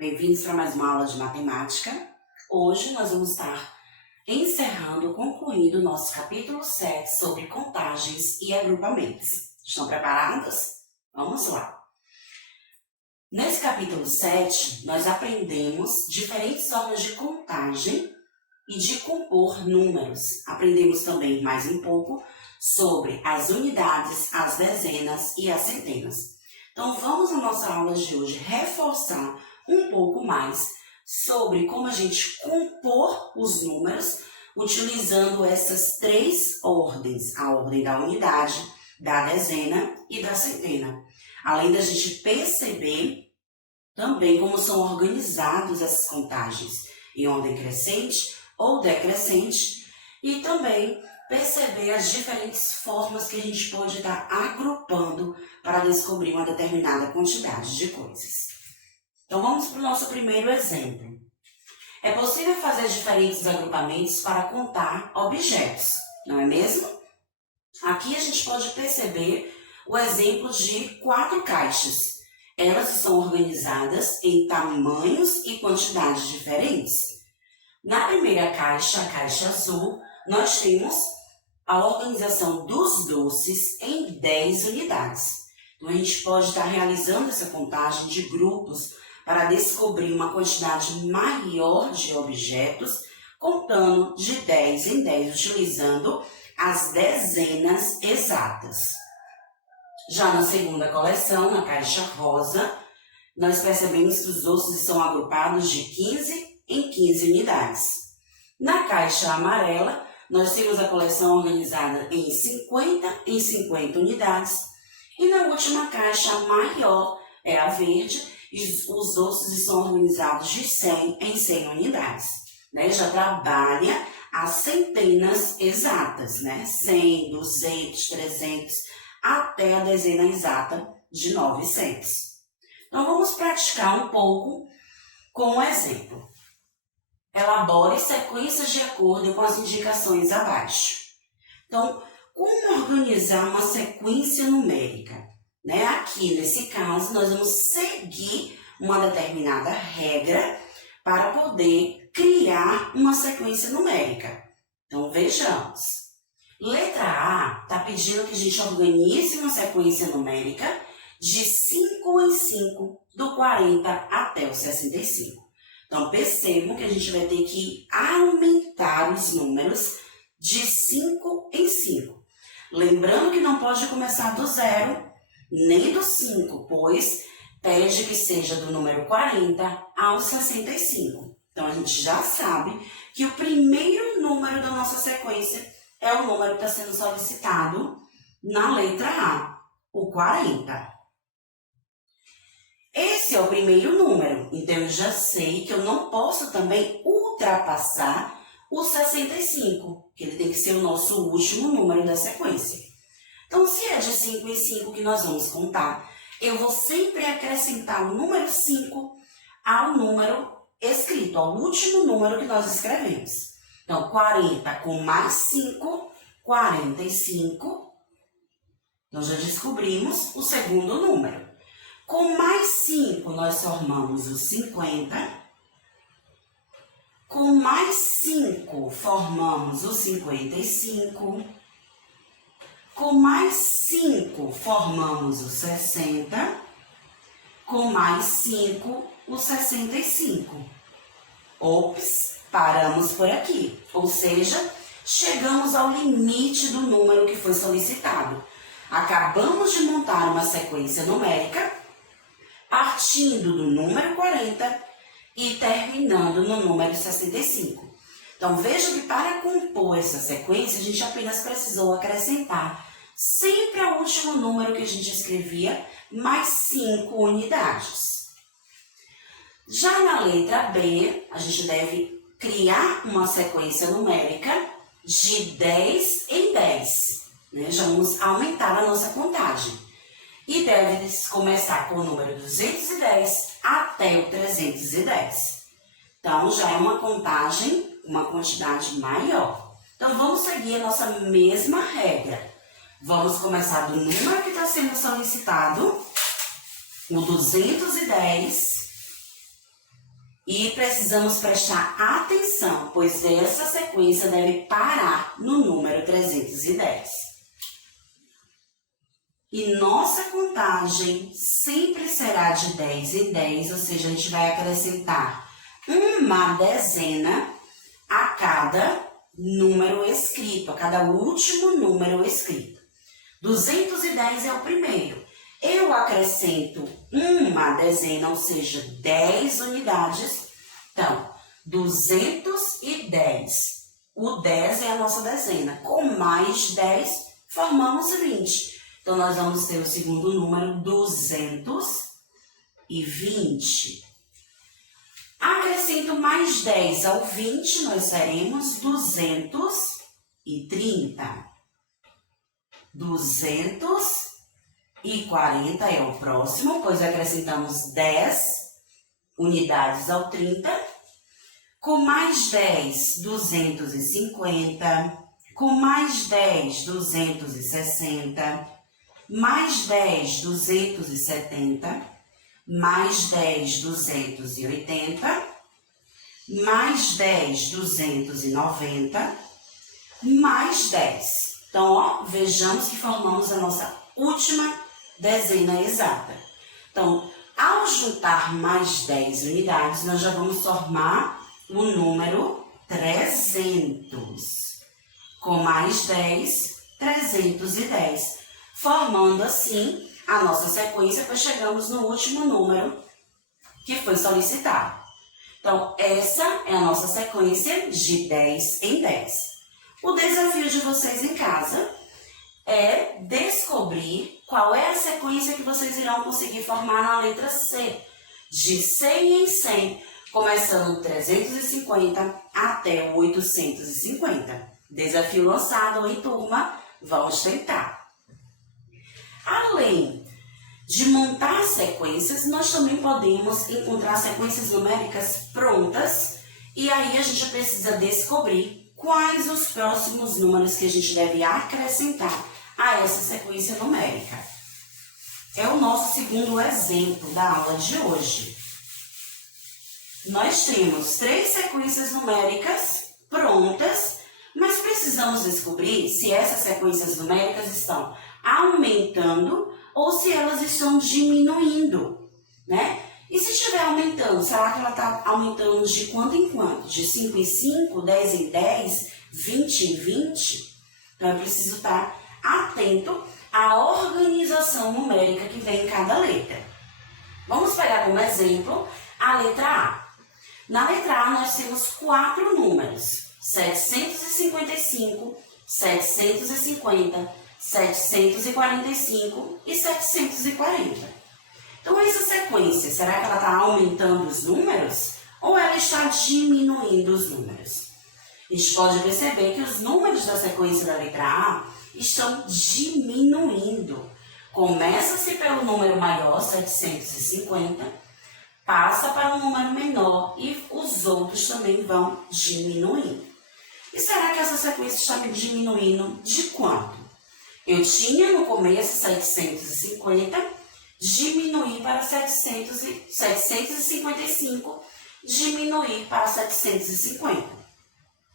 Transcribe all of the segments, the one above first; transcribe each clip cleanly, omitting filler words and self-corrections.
Bem-vindos para mais uma aula de matemática. Hoje nós vamos estar concluindo o nosso capítulo 7 sobre contagens e agrupamentos. Estão preparados? Vamos lá! Nesse capítulo 7, nós aprendemos diferentes formas de contagem e de compor números. Aprendemos também mais um pouco sobre as unidades, as dezenas e as centenas. Então vamos na nossa aula de hoje reforçar um pouco mais sobre como a gente compor os números utilizando essas três ordens, a ordem da unidade, da dezena e da centena. Além da gente perceber também como são organizadas essas contagens em ordem crescente ou decrescente e também perceber as diferentes formas que a gente pode estar agrupando para descobrir uma determinada quantidade de coisas. Então vamos para o nosso primeiro exemplo. É possível fazer diferentes agrupamentos para contar objetos, não é mesmo? Aqui a gente pode perceber o exemplo de 4 caixas. Elas estão organizadas em tamanhos e quantidades diferentes. Na primeira caixa, a caixa azul, nós temos a organização dos doces em 10 unidades. Então a gente pode estar realizando essa contagem de grupos para descobrir uma quantidade maior de objetos, contando de 10 em 10, utilizando as dezenas exatas. Já na segunda coleção, na caixa rosa, nós percebemos que os doces são agrupados de 15 em 15 unidades. Na caixa amarela, nós temos a coleção organizada em 50 em 50 unidades. E na última caixa maior, é a verde, e os doces estão organizados de 100 em 100 unidades. Já trabalha as centenas exatas, 100, 200, 300, até a dezena exata de 900. Então vamos praticar um pouco com um exemplo. Elabore sequências de acordo com as indicações abaixo. Então, como organizar uma sequência numérica? Aqui, nesse caso, nós vamos seguir uma determinada regra para poder criar uma sequência numérica. Então, vejamos. Letra A está pedindo que a gente organize uma sequência numérica de 5 em 5, do 40 até o 65. Então, percebam que a gente vai ter que aumentar os números de 5 em 5. Lembrando que não pode começar do 0 nem do 5, pois pede que seja do número 40 ao 65. Então, a gente já sabe que o primeiro número da nossa sequência é o número que está sendo solicitado na letra A, o 40. Esse é o primeiro número, então eu já sei que eu não posso também ultrapassar o 65, que ele tem que ser o nosso último número da sequência. Então, se é de 5 em 5 que nós vamos contar, eu vou sempre acrescentar o número 5 ao número escrito, ao último número que nós escrevemos. Então, 40 com mais 5, 45. Nós já descobrimos o segundo número. Com mais 5, nós formamos o 50. Com mais 5, formamos o 55. Com mais 5, formamos o 60. Com mais 5, o 65. Ops, paramos por aqui. Ou seja, chegamos ao limite do número que foi solicitado. Acabamos de montar uma sequência numérica partindo do número 40 e terminando no número 65. Então, veja que para compor essa sequência, a gente apenas precisou acrescentar sempre ao último número que a gente escrevia, mais 5 unidades. Já na letra B, a gente deve criar uma sequência numérica de 10 em 10. Já vamos aumentar a nossa contagem. E deve começar com o número 210 até o 310. Então, já é uma contagem, uma quantidade maior. Então, vamos seguir a nossa mesma regra. Vamos começar do número que está sendo solicitado, o 210, E precisamos prestar atenção, pois essa sequência deve parar no número 310. E nossa contagem sempre será de 10 em 10, ou seja, a gente vai acrescentar uma dezena a cada número escrito, a cada último número escrito. 210 é o primeiro. Eu acrescento uma dezena, ou seja, 10 unidades. Então, 210. O 10 é a nossa dezena. Com mais 10, formamos 20. Então, nós vamos ter o segundo número, 220. Acrescento mais 10 ao 20, nós teremos 230. 240 é o próximo, pois acrescentamos 10 unidades ao 30. Com mais 10, 250. Com mais 10, 260. Mais 10, 270. Mais 10, 280. Mais 10, 290. Mais 10. Então, ó, vejamos que formamos a nossa última dezena exata. Então, ao juntar mais 10 unidades, nós já vamos formar o número 300. Com mais 10, 310. Formando assim a nossa sequência, pois chegamos no último número que foi solicitado. Então, essa é a nossa sequência de 10 em 10. O desafio de vocês em casa é descobrir qual é a sequência que vocês irão conseguir formar na letra C, de 100 em 100, começando no 350 até o 850. Desafio lançado em turma, vamos tentar. Além de montar sequências, nós também podemos encontrar sequências numéricas prontas e aí a gente precisa descobrir quais os próximos números que a gente deve acrescentar a essa sequência numérica. É o nosso segundo exemplo da aula de hoje. Nós temos 3 sequências numéricas prontas, mas precisamos descobrir se essas sequências numéricas estão aumentando ou se elas estão diminuindo, né? E se estiver aumentando, será que ela está aumentando de quanto em quanto? De 5 em 5, 10 em 10, 20 em 20? Então, eu preciso estar atento à organização numérica que vem em cada letra. Vamos pegar como exemplo a letra A. Na letra A, nós temos 4 números: 755, 750, 745 e 740. Então, essa sequência, será que ela está aumentando os números ou ela está diminuindo os números? A gente pode perceber que os números da sequência da letra A estão diminuindo. Começa-se pelo número maior, 750, passa para um número menor e os outros também vão diminuindo. E será que essa sequência está diminuindo de quanto? Eu tinha no começo 750, diminuir para 755, diminuir para 750.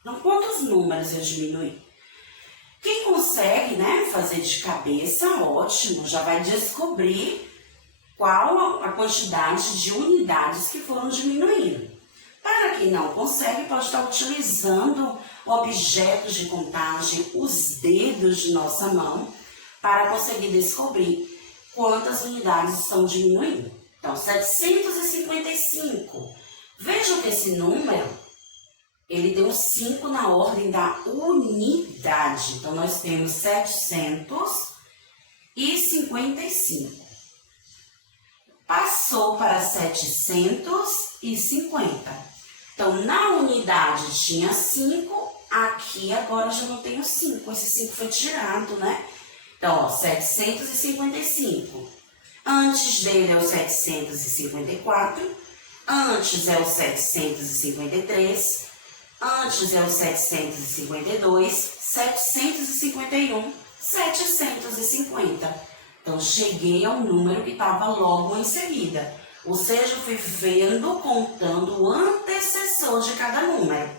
Então, quantos números eu diminui? Quem consegue, né, fazer de cabeça, ótimo, já vai descobrir qual a quantidade de unidades que foram diminuindo. Para quem não consegue, pode estar utilizando objetos de contagem, os dedos de nossa mão, para conseguir descobrir quantas unidades estão diminuindo. Então, 755. Vejam que esse número, ele deu 5 na ordem da unidade. Então, nós temos 755. Passou para 750. Então, na unidade tinha 5, aqui agora já não tenho 5. Esse 5 foi tirado, né? Então, ó, 755. Antes dele é o 754. Antes é o 753. Antes é o 752. 751. 750. Então, cheguei ao número que estava logo em seguida. Ou seja, eu fui vendo, contando o antecessor de cada número.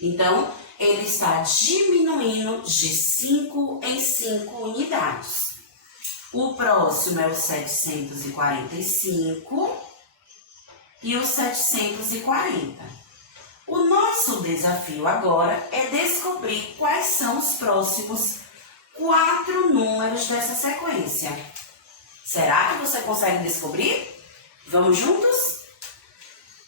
Então, ele está diminuindo de 5 em 5 unidades. O próximo é o 745 e o 740. O nosso desafio agora é descobrir quais são os próximos 4 números dessa sequência. Será que você consegue descobrir? Vamos juntos?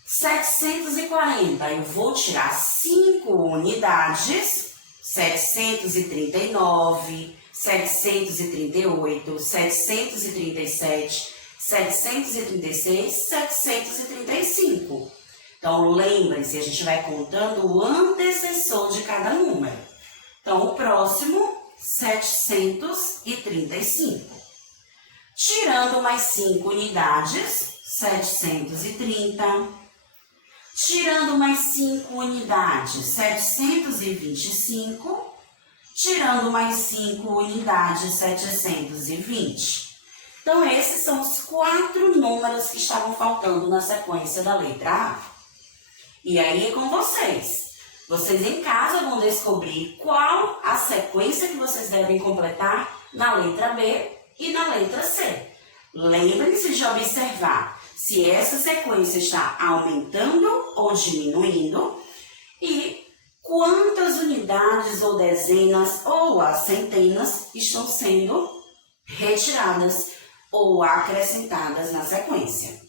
740, eu vou tirar 5 unidades, 739, 738, 737, 736, 735. Então, lembre-se, a gente vai contando o antecessor de cada número. Então, o próximo, 735. Tirando mais 5 unidades, 730. Tirando mais 5 unidades, 725. Tirando mais 5 unidades, 720. Então, esses são os 4 números que estavam faltando na sequência da letra A. E aí é com vocês. Vocês em casa vão descobrir qual a sequência que vocês devem completar na letra B e na letra C. Lembrem-se de observar se essa sequência está aumentando ou diminuindo e quantas unidades ou dezenas ou as centenas estão sendo retiradas ou acrescentadas na sequência.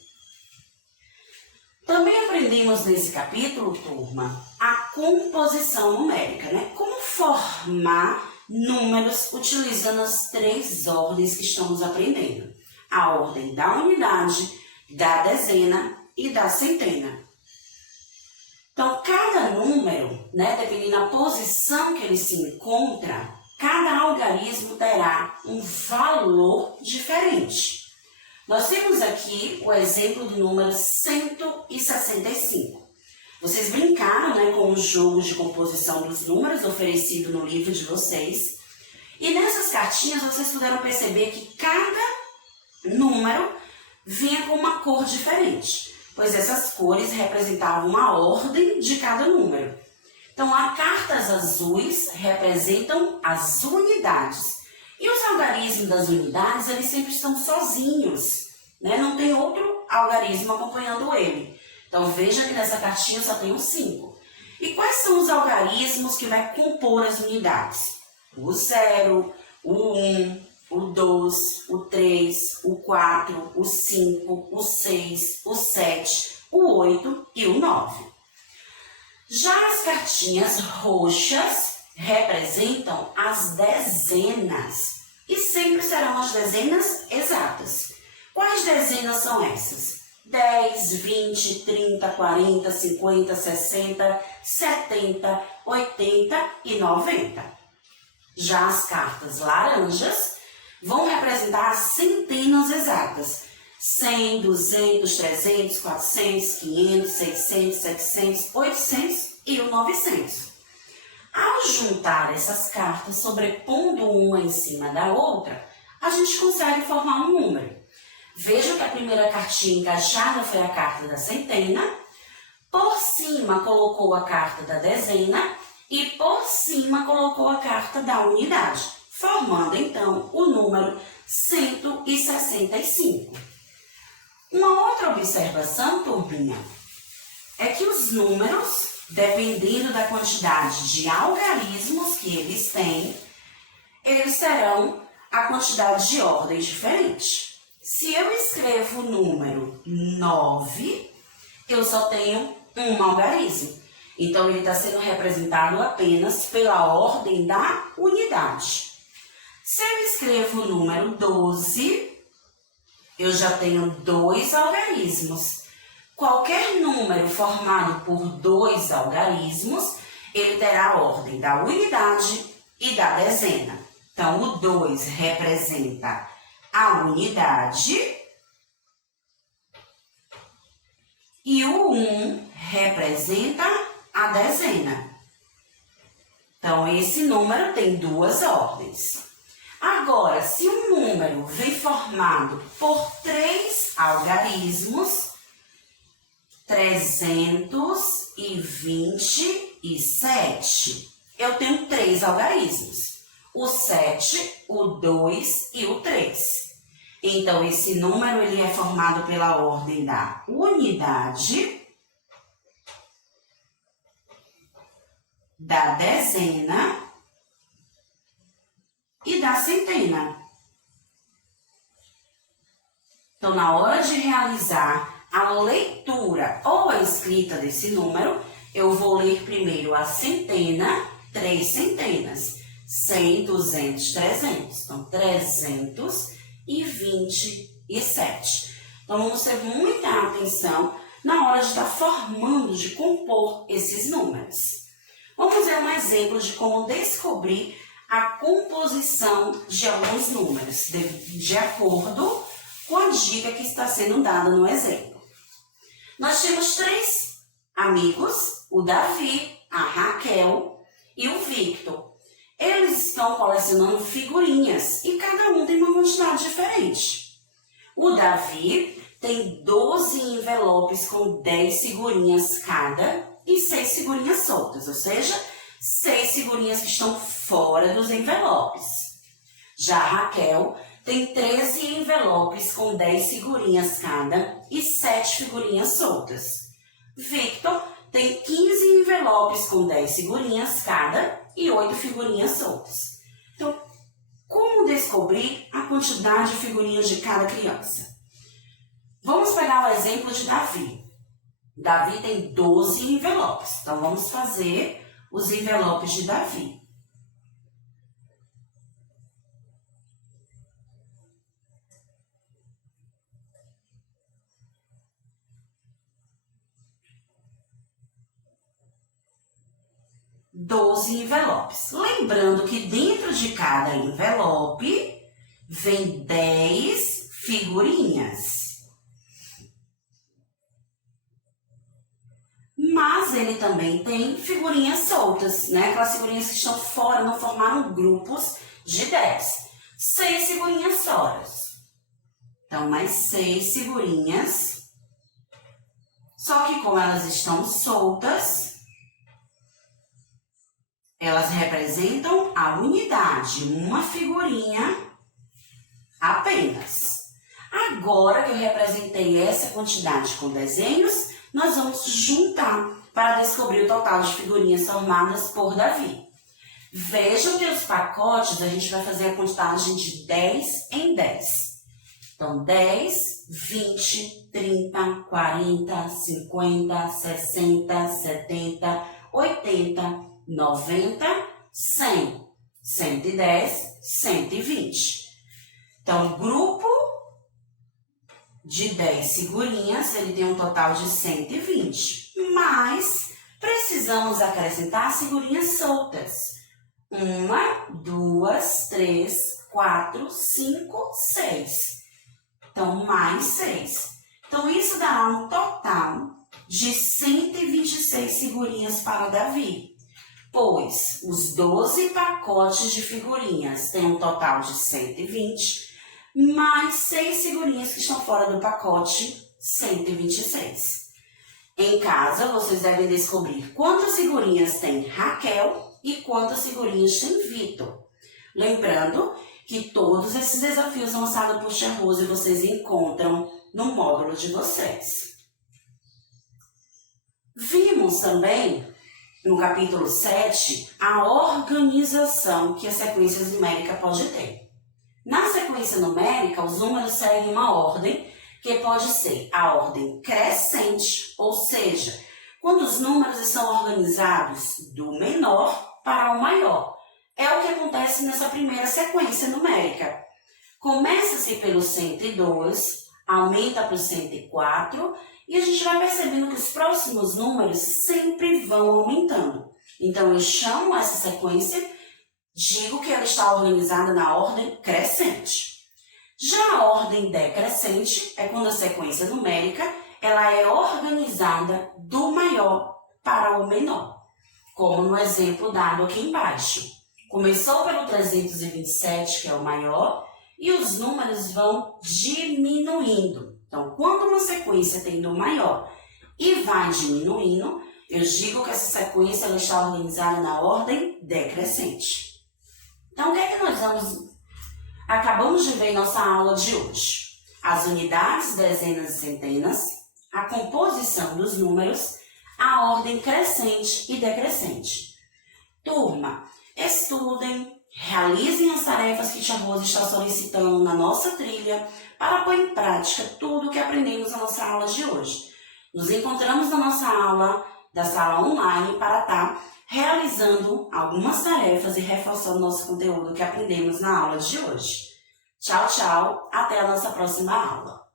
Também aprendemos nesse capítulo, turma, a composição numérica, né? Como formar números utilizando as 3 ordens que estamos aprendendo. A ordem da unidade, da dezena e da centena. Então, cada número, né, dependendo da posição que ele se encontra, cada algarismo terá um valor diferente. Nós temos aqui o exemplo do número 165. Vocês brincaram, né, com o jogo de composição dos números oferecido no livro de vocês. E nessas cartinhas vocês puderam perceber que cada número vinha com uma cor diferente, pois essas cores representavam uma ordem de cada número. Então, as cartas azuis representam as unidades. E os algarismos das unidades, eles sempre estão sozinhos, né? Não tem outro algarismo acompanhando ele. Então, veja que nessa cartinha só tem 5. E quais são os algarismos que vai compor as unidades? O 0, o 1, o 2, o 3, o 4, o 5, o 6, o 7, o 8 e o 9. Já as cartinhas roxas representam as dezenas e sempre serão as dezenas exatas. Quais dezenas são essas? 10, 20, 30, 40, 50, 60, 70, 80 e 90. Já as cartas laranjas vão representar as centenas exatas. 100, 200, 300, 400, 500, 600, 700, 800 e o 900. Ao juntar essas cartas, sobrepondo uma em cima da outra, a gente consegue formar um número. Vejam que a primeira cartinha encaixada foi a carta da centena, por cima colocou a carta da dezena e por cima colocou a carta da unidade, formando então o número 165. Uma outra observação, turminha, é que os números, dependendo da quantidade de algarismos que eles têm, eles terão a quantidade de ordens diferente. Se eu escrevo o número 9, eu só tenho um algarismo. Então, ele está sendo representado apenas pela ordem da unidade. Se eu escrevo o número 12, eu já tenho 2 algarismos. Qualquer número formado por 2 algarismos, ele terá a ordem da unidade e da dezena. Então, o 2 representa a unidade e o 1 representa a dezena. Então, esse número tem 2 ordens. Agora, se um número vem formado por 3 algarismos, 327, eu tenho 3 algarismos, o 7, o 2 e o 3. Então, esse número ele é formado pela ordem da unidade, da dezena e da centena. Então, na hora de realizar a leitura ou a escrita desse número, eu vou ler primeiro a centena, 3 centenas, 100, 200, 300. Então, 327. Então, vamos ter muita atenção na hora de estar formando, de compor esses números. Vamos ver um exemplo de como descobrir a composição de alguns números, de acordo com a dica que está sendo dada no exemplo. Nós temos 3 amigos, o Davi, a Raquel e o Victor. Eles estão colecionando figurinhas e cada um tem uma quantidade diferente. O Davi tem 12 envelopes com 10 figurinhas cada e 6 figurinhas soltas, ou seja, 6 figurinhas que estão fora dos envelopes. Já a Raquel tem 13 envelopes com 10 figurinhas cada e 7 figurinhas soltas. Victor tem 15 envelopes com 10 figurinhas cada e 8 figurinhas soltas. Então, como descobrir a quantidade de figurinhas de cada criança? Vamos pegar o exemplo de Davi. Davi tem 12 envelopes. Então, vamos fazer os envelopes de Davi. Doze envelopes. Lembrando que dentro de cada envelope vem 10 figurinhas. Mas ele também tem figurinhas soltas, né? Aquelas figurinhas que estão fora, não formaram grupos de 10. 6 figurinhas fora. Então, mais 6 figurinhas. Só que como elas estão soltas, elas representam a unidade, uma figurinha apenas. Agora que eu representei essa quantidade com desenhos, nós vamos juntar para descobrir o total de figurinhas formadas por Davi. Vejam que os pacotes a gente vai fazer a contagem de 10 em 10. Então, 10, 20, 30, 40, 50, 60, 70, 80, 90, 100, 110, 120. Então, o grupo de 10 figurinhas, ele tem um total de 120. Mas precisamos acrescentar figurinhas soltas. 1, 2, 3, 4, 5, 6. Então, mais 6. Então, isso dará um total de 126 figurinhas para Davi. Pois os 12 pacotes de figurinhas têm um total de 120, mais 6 figurinhas que estão fora do pacote, 126. Em casa, vocês devem descobrir quantas figurinhas tem Raquel e quantas figurinhas tem Vitor. Lembrando que todos esses desafios lançados por Tia Rose vocês encontram no módulo de vocês. Vimos também, no capítulo 7, a organização que a sequência numérica pode ter. Na sequência numérica, os números seguem uma ordem que pode ser a ordem crescente, ou seja, quando os números estão organizados do menor para o maior. É o que acontece nessa primeira sequência numérica. Começa-se pelo 102, aumenta para o 104 e a gente vai percebendo que os próximos números sempre vão aumentando. Então, eu chamo essa sequência, digo que ela está organizada na ordem crescente. Já a ordem decrescente é quando a sequência numérica ela é organizada do maior para o menor, como no exemplo dado aqui embaixo. Começou pelo 327, que é o maior, e os números vão diminuindo. Então, quando uma sequência tem número maior e vai diminuindo, eu digo que essa sequência ela está organizada na ordem decrescente. Então, o que é que nós acabamos de ver em nossa aula de hoje? As unidades, dezenas e centenas, a composição dos números, a ordem crescente e decrescente. Turma, estudem, realizem as tarefas que Tia Rosa está solicitando na nossa trilha para pôr em prática tudo o que aprendemos na nossa aula de hoje. Nos encontramos na nossa aula da sala online para estar realizando algumas tarefas e reforçando nosso conteúdo que aprendemos na aula de hoje. Tchau, tchau. Até a nossa próxima aula.